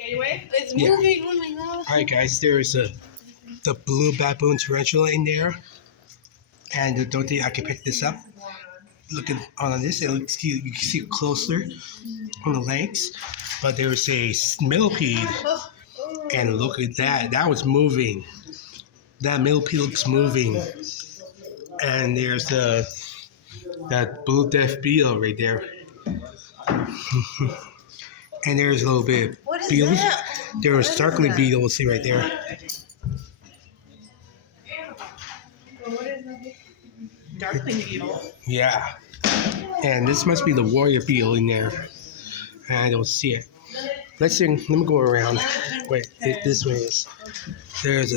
Anyway, it's Yeah. moving. Oh my god. Alright guys, there's the blue baboon tarantula in there. And I don't think I can pick this up. Looking on this, it looks you can see it closer on the legs. But there's a millipede. And look at that. That was moving. That millipede looks moving. And there's that blue death beetle right there. And there's a little bit of What is beetles. that? There are What is starkly that? beetles, see right there. What is that? Darkling beetle. Yeah. And this must be the warrior beetle in there. And I don't see it. Let's see. Let me go around. Wait, this way is. There's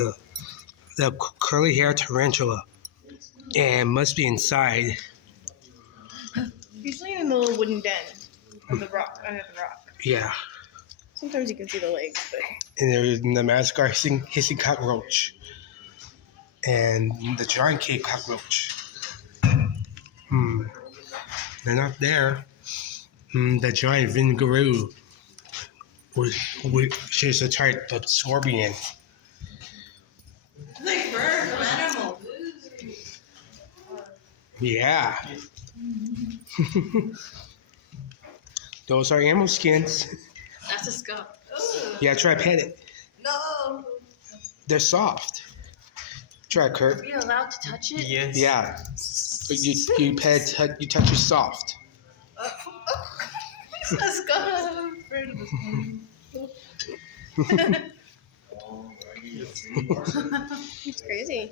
the curly hair tarantula. And must be inside. Usually in the little wooden den of the rock, under the rock. Yeah. Sometimes you can see the legs, but And there's the Madagascar hissing cockroach. And the giant cave cockroach. They're not there. The giant vingaroo, which is a type of scorpion. like bird animal. Yeah. Those are animal skins. That's a skunk. Yeah, try pet it. No. They're soft. Try it, Kurt. Are you allowed to touch it? Yes. Yeah. But you pet it, you touch it soft. It's a skunk. I'm afraid of this one. It's crazy.